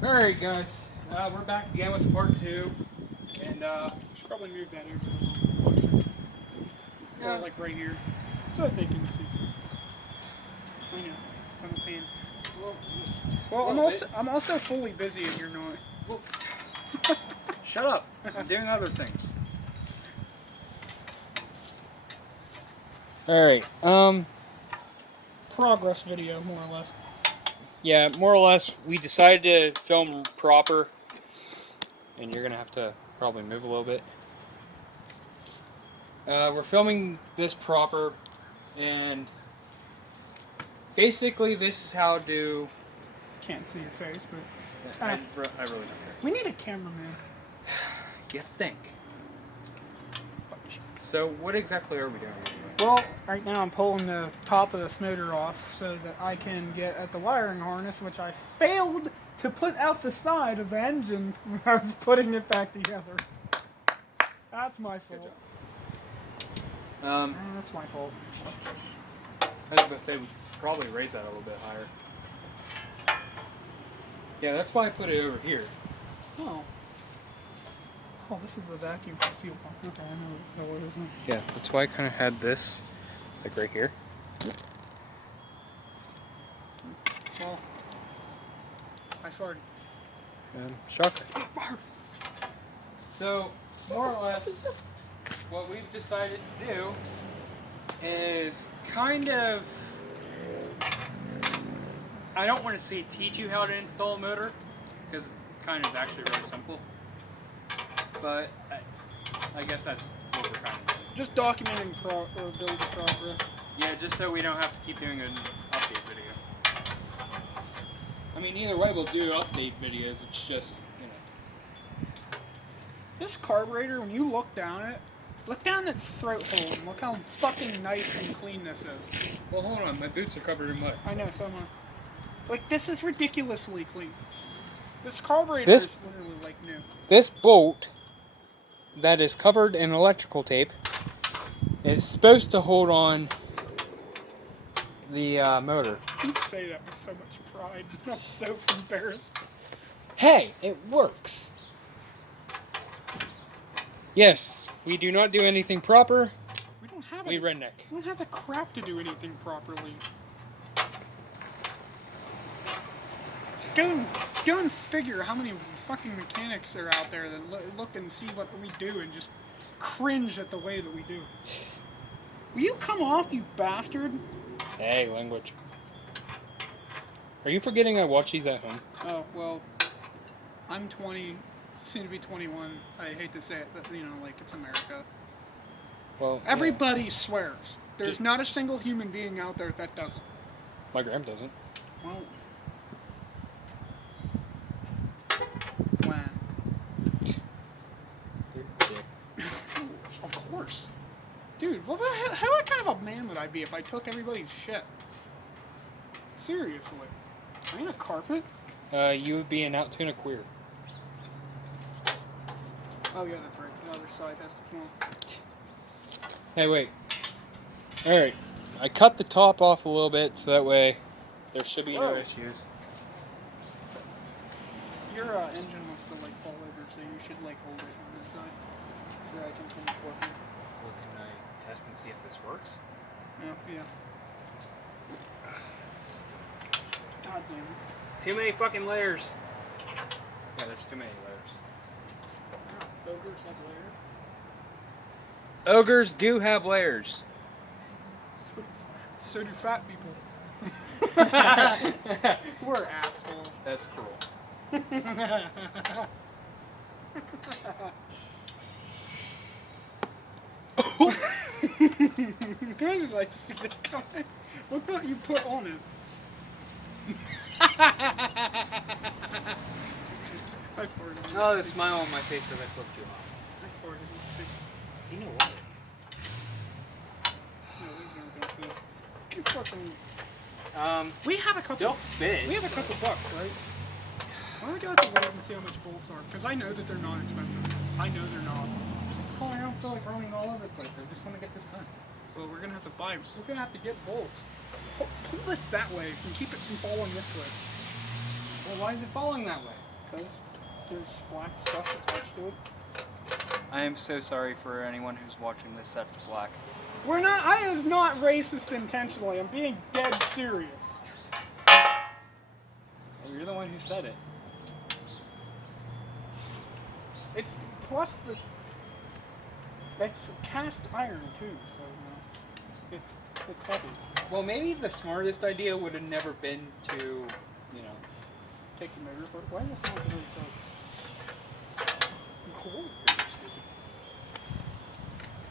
Alright guys, we're back again with part 2, and Should probably move that over a little bit closer. Yeah. Or like right here. So that they can see. I know. I'm a pain. Well, I'm also fully busy and you're not. Shut up, I'm doing other things. Alright, Progress video, more or less. yeah, more or less, we decided to film proper, and you're gonna have to probably move a little bit. We're filming this proper, and basically this is how to... Can't see your face, but I really don't care. we need a cameraman. You think. So what exactly are we doing? Well, right now I'm pulling the top of this motor off so that I can get at the wiring harness, which I failed to put out the side of the engine when I was putting it back together. That's my fault. That's my fault. I was gonna say we could probably raise that a little bit higher. Yeah, that's why I put it over here. Oh. Oh, this is the vacuum for the fuel pump. Okay, I know what it is now. Yeah, that's why I kind of had this, like right here. Well, I farted. Shocker. So, more or less, what we've decided to do is kind of... I don't want to say teach you how to install a motor, because it's kind of actually really simple. But I guess that's what we're kind of doing. Just documenting build progress. Yeah, just so we don't have to keep doing an update video. I mean, either way, we'll do update videos. It's just, you know. This carburetor, when you look down it, look down its throat hole and look how fucking nice and clean this is. Well, hold on. My boots are covered in mud. I know, so am I. Like, this is ridiculously clean. This carburetor This- is literally like new. This bolt that is covered in electrical tape is supposed to hold on the motor. You say that with so much pride. I'm so embarrassed. Hey, it works. Yes, we do not do anything proper. We don't have We it. redneck. We don't have the crap to do anything properly. Just go and figure how many fucking mechanics are out there that look and see what we do and just cringe at the way that we do it. Will you come off, you bastard? Hey, language. Are you forgetting I watch these at home? Oh, well, I'm 20, soon to be 21. I hate to say it, but, you know, like, it's America. Well, yeah. Everybody swears. There's Just- not a single human being out there that doesn't. My gram doesn't. Well, when? Of course. Dude, how kind of a man would I be if I took everybody's shit? Seriously. I ain't a carpet. You would be an Altoona queer. Oh yeah, that's right. The other side has to come off. Hey, wait. Alright. I cut the top off a little bit so that way there should be no Whoa. issues. Your engine wants to like fall over, so you should like hold it on this side so that I can finish working. Well, can I test and see if this works? Yeah. God damn it. Too many fucking layers. Yeah, there's too many layers. Wow, ogres have layers. Ogres do have layers. So do fat people. We're assholes. That's cruel. How did I see that coming? Look what you put on it. I farted. Oh, the smile on my face as I flipped you off. I farted. You know what? No, these aren't gonna fit. You fucking. We have a couple. They'll fit. We have a couple bucks, right? Why don't we go out to Lowe's and see how much bolts are? Because I know that they're not expensive. I know they're not. It's fine. I don't feel like roaming all over the place. I just want to get this done. Well, we're gonna have to buy. We're gonna have to get bolts. Pull this that way and keep it from falling this way. Well, why is it falling that way? because there's black stuff attached to it. I am so sorry for anyone who's watching this that's black. We're not. I was not racist intentionally. I'm being dead serious. Well, you're the one who said it. It's plus the. It's cast iron too, so it's heavy. Well, maybe the smartest idea would have never been to, you know. Take the motor for. Why is this not really so cool?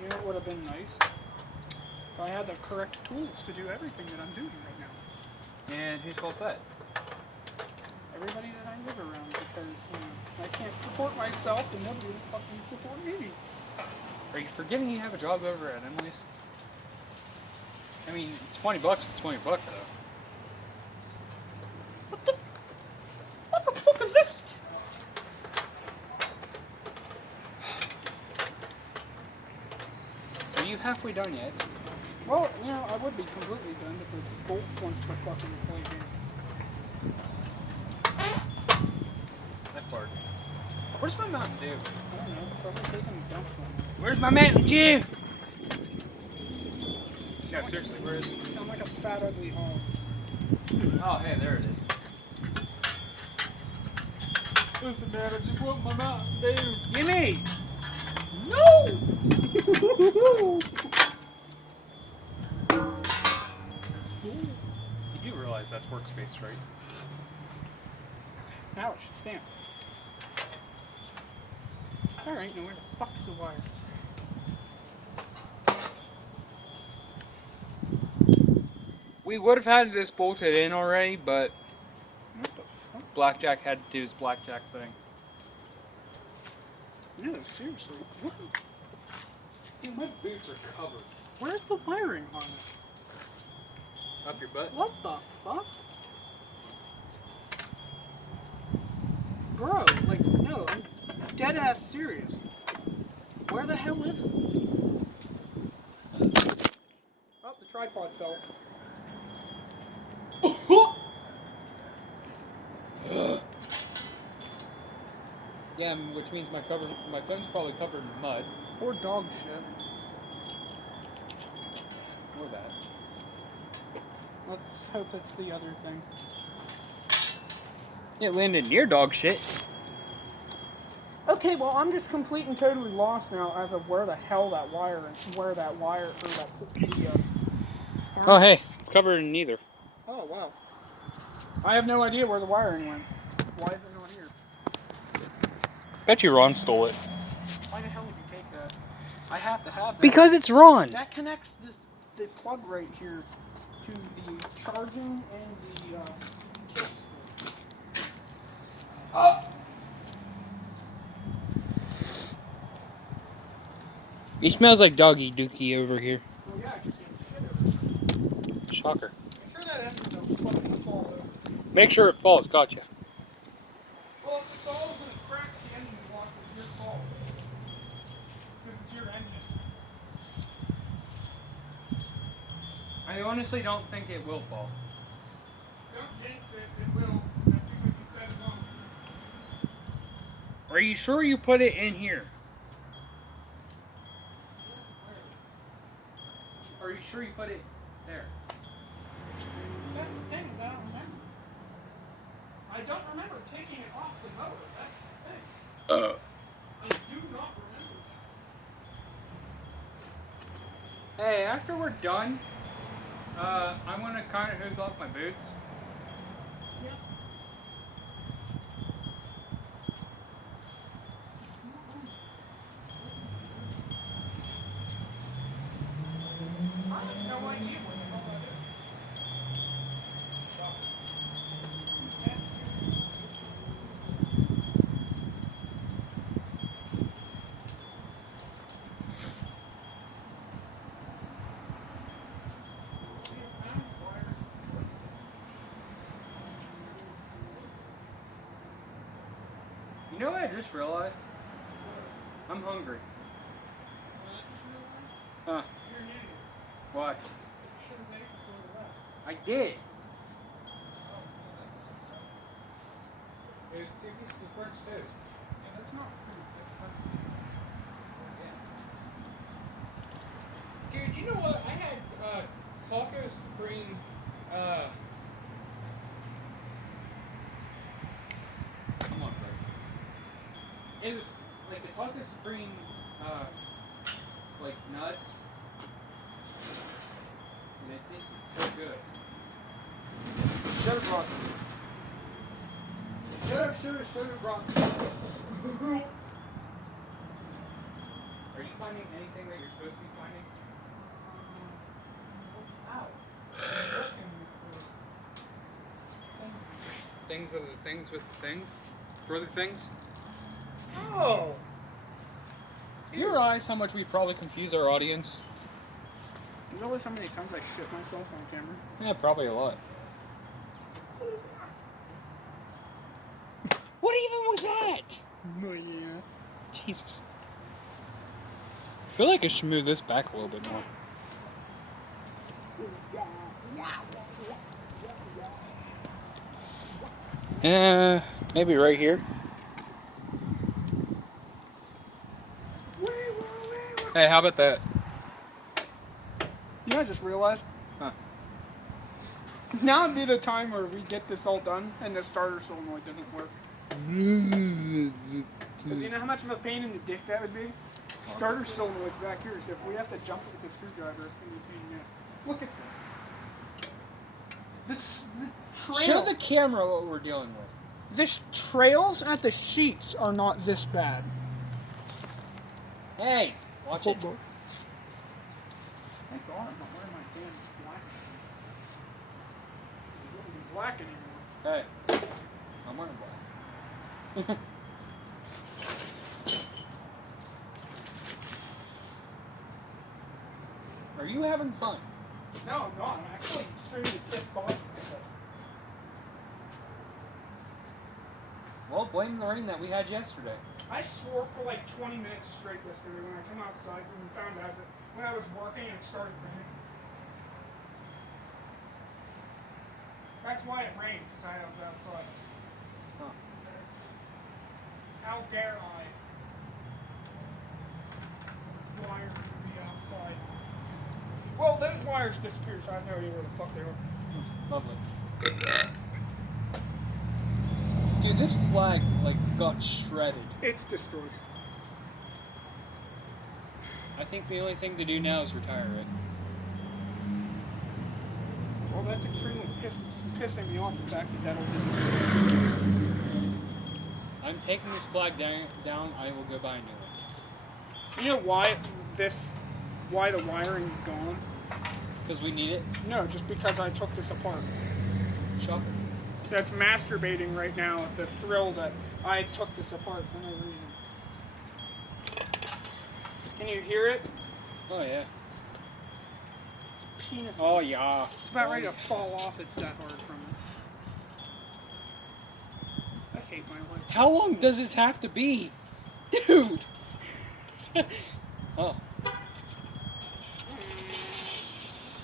You know what would have been nice? If I had the correct tools to do everything that I'm doing right now. And whose fault's that? Everybody that I live around, because I can't support myself and nobody will fucking support me. Are you forgetting you have a job over at Emily's? I mean, $20 is $20 though. What the fuck is this? Are you halfway done yet? Well, I would be completely done if the bolt wants to fucking play game. That part. Where's my Mountain Dew? I don't know, it's probably taking a dump somewhere. Where's my Mountain Dew? No, seriously, where is it? You sound like a fat, ugly hog. Oh, hey, there it is. Listen, man, I just want my Mountain Dew. Gimme! No! You do realize that's workspace, right? Now it should stand. Alright, now where the fuck's the wire? We would have had this bolted in already, but What the fuck? Blackjack had to do his Blackjack thing. No, seriously. What? Dude, my boots are covered. Where's the wiring harness? Up your butt? What the fuck? Bro, like, no, I'm dead ass serious. Where the hell is it? Oh, the tripod fell. Yeah, which means my phone's probably covered in mud. Poor dog shit. Or that. Let's hope it's the other thing. It landed near dog shit. Okay, well, I'm just complete and totally lost now as of where the hell that wire is. Where that wire, or that, Oh, hey, it's covered in neither. Oh, wow. I have no idea where the wiring went. Why is it not here? Bet you Ron stole it. Why the hell would you take that? I have to have that. Because it's Ron! That connects the plug right here to the charging and the case. Oh! It smells like doggy dookie over here. Well, yeah, I can see shit over Shocker. Make sure that engine don't fucking fall over. Make sure it falls, gotcha. Well, if it falls and it cracks the engine block, it's your fault. Because it's your engine. I honestly don't think it will fall. Don't jinx it, it will. That's because you said it won't. Are you sure you put it in here? Are you sure you put it there? That's the thing, is I don't remember. I don't remember taking it off the motor. That's the thing. I do not remember that. Hey, after we're done, I'm gonna kind of hose off my boots. Yeah. I have no idea what the hell that is. You know what I just realized? I'm hungry. Huh? You're an idiot. Why? You should have made it before you left. I did. It was 2 pieces of French toast. Yeah, that's not food. That's Dude, you know what? I had Taco Supreme. Come on, bro. It was like the Taco Supreme, like nuts. And it tasted so good. Shut up, broccoli. Shut up, broccoli. Are you finding anything that you're supposed to be finding? Ow. Things are the things with the things? Further things? Oh! Do you realize how much we probably confuse our audience? You realize how many times I shit myself on camera? Yeah, probably a lot. What even was that? Oh, yeah. Jesus. I feel like I should move this back a little bit more. Maybe right here. Hey, how about that? You know, I just realized. Huh. Now would be the time where we get this all done and the starter solenoid doesn't work. Because you know how much of a pain in the dick that would be? Starter solenoid's back here, so if we have to jump it with a screwdriver, it's going to be a pain in the ass. Look at this. The trail. Show the camera what we're dealing with. This trails at the sheets are not this bad. Hey, watch it. Thank God I'm not wearing my damn black shit. It wouldn't be black anymore. Hey, I'm wearing black. Are you having fun? No, I'm not. I'm actually extremely pissed off with this. Well, blame the rain that we had yesterday. I swore for like 20 minutes straight yesterday when I came outside and found out that when I was working and it started raining. That's why it rained, because I was outside. Huh. How dare I? Wires would be outside. Well, those wires disappeared, so I have no idea where the fuck they are. Lovely. Dude, this flag, like, got shredded. It's destroyed. I think the only thing to do now is retire it. Well, that's extremely pissing me off, the fact that that'll disappear. I'm taking this flag down. I will go buy a new one. You know why the wiring's gone? Because we need it. No, just because I took this apart. Shocker. So it's masturbating right now at the thrill that I took this apart for no reason. Can you hear it? Oh, yeah. Penis. Oh, yeah. It's about ready to fall off. It's that hard from it. I hate my life. How long does this have to be? Dude! Oh.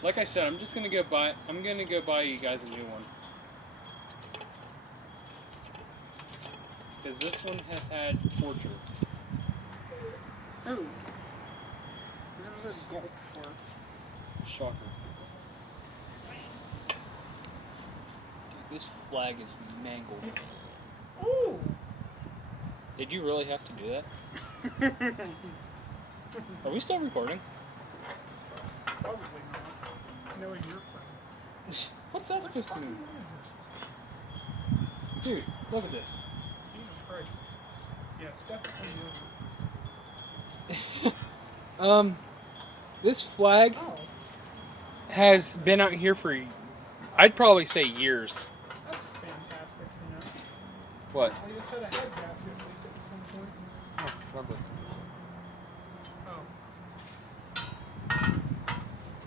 Like I said, I'm gonna go buy you guys a new one. Because this one has had torture. Ooh. Isn't it a gulp for it? Shocker. Dude, this flag is mangled. Ooh! Did you really have to do that? Are we still recording? Probably not. Knowing your friend. What's that supposed to mean? Dude, look at this. Jesus Christ. Yeah, it's definitely This flag Oh, has been out here for, I'd probably say years. that's fantastic, you know. What? I just had a head gasket leak at some point. Oh, lovely. Oh.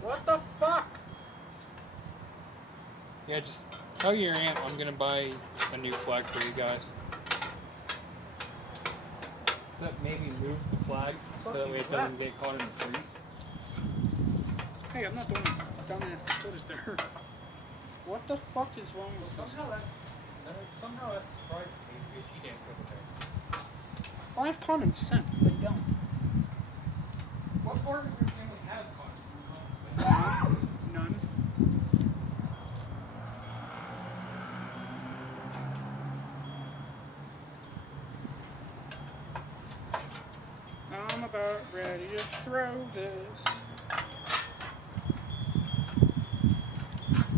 What the fuck? Yeah, just tell your aunt I'm gonna buy a new flag for you guys. Except maybe move the flag so that way it doesn't get caught in the freeze. Hey, I'm not doing it. Dumbass, put it there. What the fuck is wrong with this? Somehow Somehow that surprises me because she didn't cook it. I have common sense. They don't. What part of your family has common sense? None. I'm about ready to throw this.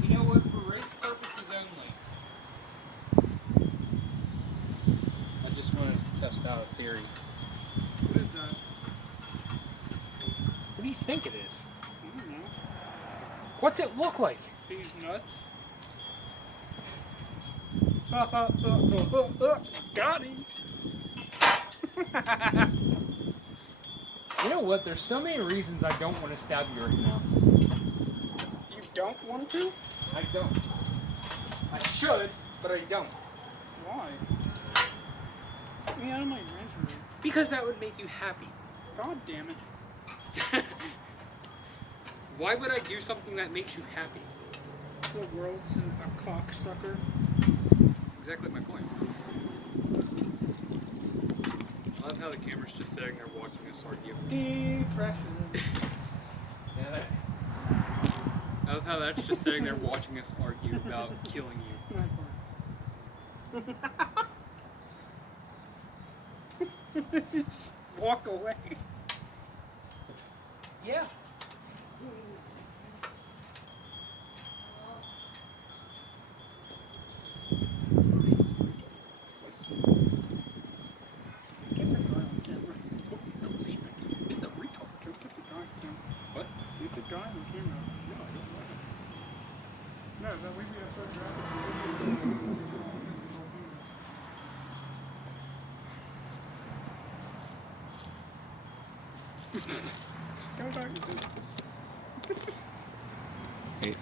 You know what? For race purposes only. I just wanted to test out a theory. What is that? What do you think it is? I don't know. What's it look like? These nuts. Got him. You know what? There's so many reasons I don't want to stab you right now. You don't want to? I don't. I should, but I don't. Why? Get me out of my misery. Because that would make you happy. God damn it. Why would I do something that makes you happy? The world's a cocksucker. Exactly my point. I love how the camera's just sitting there watching us argue. Depression. Yeah. I love how that's just sitting there watching us argue about killing you. Just walk away. Yeah. Get the guy on camera. It's a retard. Don't get the guy on camera. What? Get the guy on camera. No, I don't like it. No, that way we have to drive. Just go back and do it. Hey.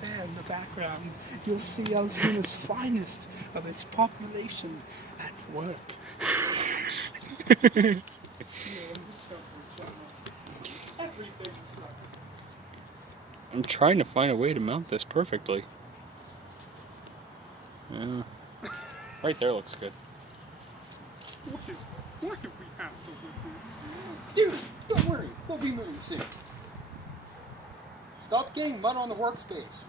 There in the background, you'll see Altona's finest of its population at work. Everything sucks. I'm trying to find a way to mount this perfectly. Yeah. Right there looks good. Why do we have to Dude, don't worry. We'll be moving soon. Stop getting mud on the workspace.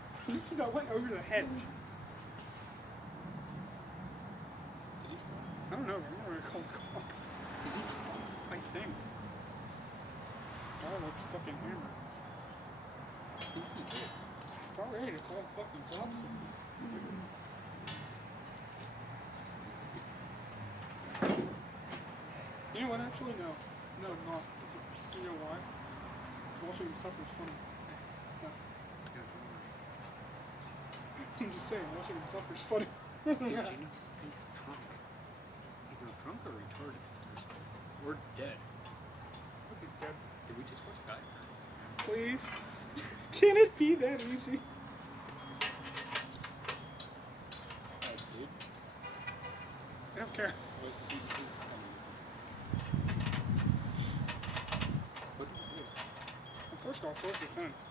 That went over the hedge. I don't know. I'm not gonna call cops. Is he? I think. Oh, that's fucking hammer. I think he is. It's already to call fucking cops. You know what? Actually, no. No, not. Do you know why? It's watching him suffer is funny. No. I'm just saying, watching him suffer is funny. Dude, you know, he's drunk. Either drunk or retarded. Or dead. Look, he's dead. Did we just watch Guy? Please? Can it be that easy? Dude. I don't care. What did he do? What did he do? Well, first off, close the fence.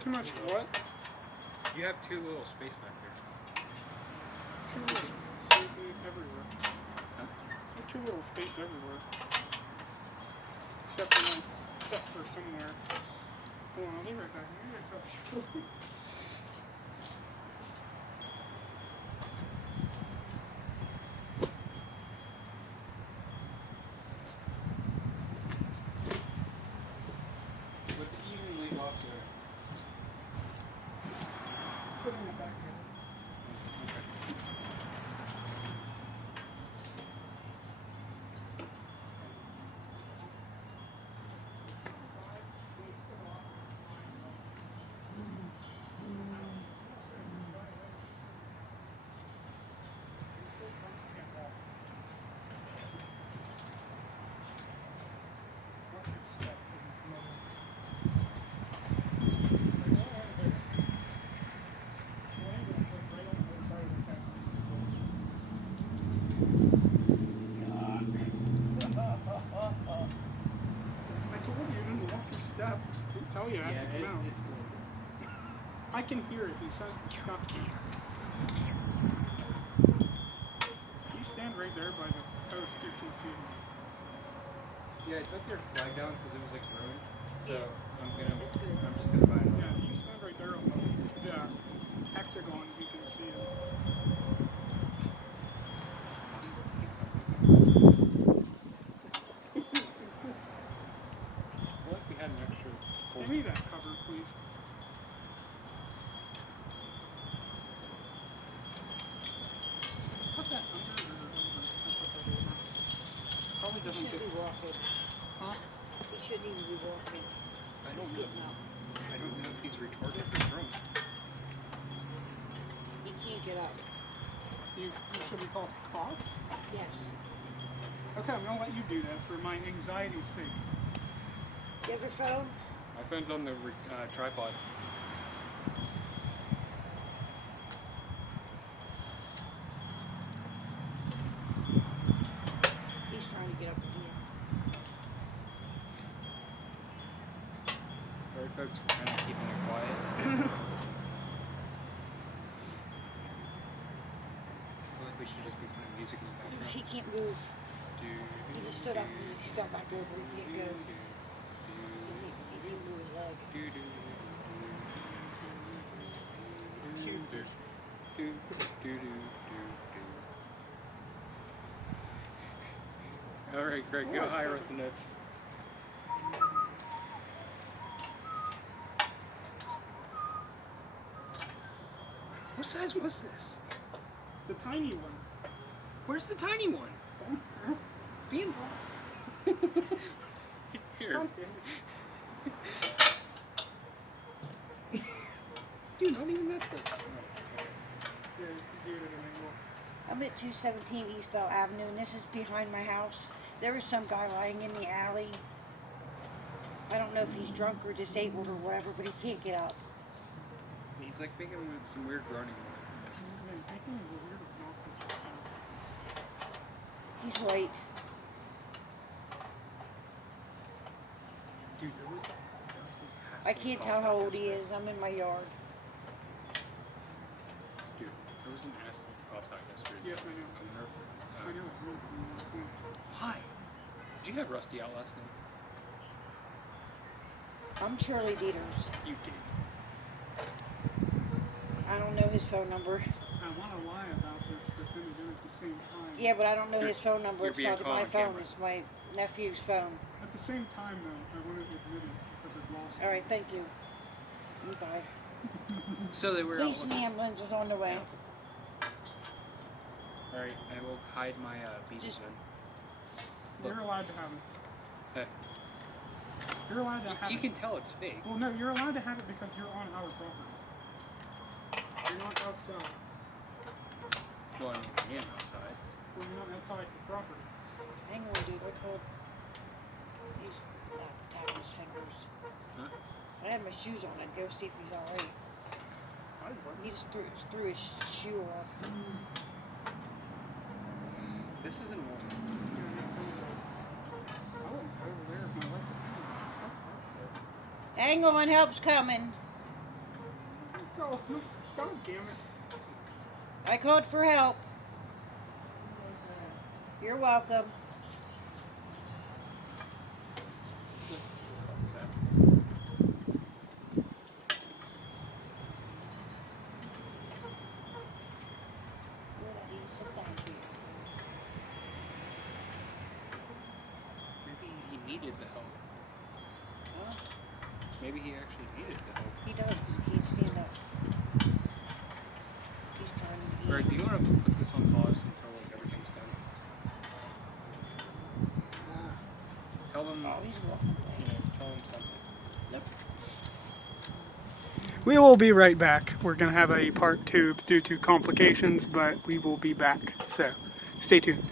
Too much what? You have two little space back there. Too little space everywhere. Huh? Too little space everywhere. Except for somewhere. Hold on, I'll be right back. I'm gonna touch. But evenly off there. Putting it back here. step. I tell you, I have to come out. it's cool. I can hear it. He says disgusting. If you stand right there by the post, you can see him. Yeah, I took your flag down because it was like ruined. So I'm just gonna buy it. Yeah, if you stand right there on the hexagons, you can see it. What if we had an extra Give me that cover, please. Put that under or over? I put that over. Probably He doesn't shouldn't get. be walking. Huh? He shouldn't even be walking. I don't He's know. getting up. I don't know if he's retarded or drunk. He can't get up. You should be called cops? Yes. Okay, I'm gonna let you do that for my anxiety's sake. Do you have your phone? My phone's on the tripod. He's trying to get up again. Sorry, folks, for kind of keeping it quiet. I feel like we should just be playing music in the background. He can't move. He just stood up and he fell back over. He can't go. He didn't move his leg. All right, Greg, go higher with the notes. What size was this? The tiny one. Where's the tiny one? Somewhere. Being here. Dude, not even that big. Yeah, do it at an angle. I'm at 217 East Bell Avenue, and this is behind my house. There was some guy lying in the alley. I don't know if he's drunk or disabled or whatever, but he can't get up. He's like making some weird groaning noises. Yeah, he's making a weird mouth sound. He's white. Dude, there was a I can't tell how old he is. I'm in my yard. Dude, there was an ass at the cops out yesterday. Yes, so I know. wonder if, I know. Hi. Did you have Rusty out last night? I'm Shirley Dieters. You did. I don't know his phone number. I want to lie about this, but then again at the same time. Yeah, but I don't know his phone number. You're It's being not caught my on phone. camera. It's my nephew's phone. At the same time, though, I wouldn't admit it because I've lost it. All right, thank you. Bye. So they were Police out and looking. ambulance is on the way. Alright, I will hide my beads Just- then. You're allowed to have it. Hey. You're allowed to have You it. can tell it's fake. Well, no, you're allowed to have it because you're on our property. You're not outside. Well, I am outside. Well, you're not outside the property. Hang on, dude. What called? He's tapping his fingers. Huh? If I had my shoes on, I'd go see if he's all right. I wouldn't. He just threw his shoe off. This isn't one. I wouldn't go over there if my wife Hang on, help's coming. was there. God damn it. I called for help. You're welcome. Sit down here. Maybe he needed the help. Huh? Maybe he actually needed the help. He does because he can't stand up. He's trying to eat. Greg, do you want to put this on pause until like everything's done? Tell them, Oh, he's walking away. tell them something. Yep. We will be right back. We're going to have a part 2 due to complications, but we will be back. So, stay tuned.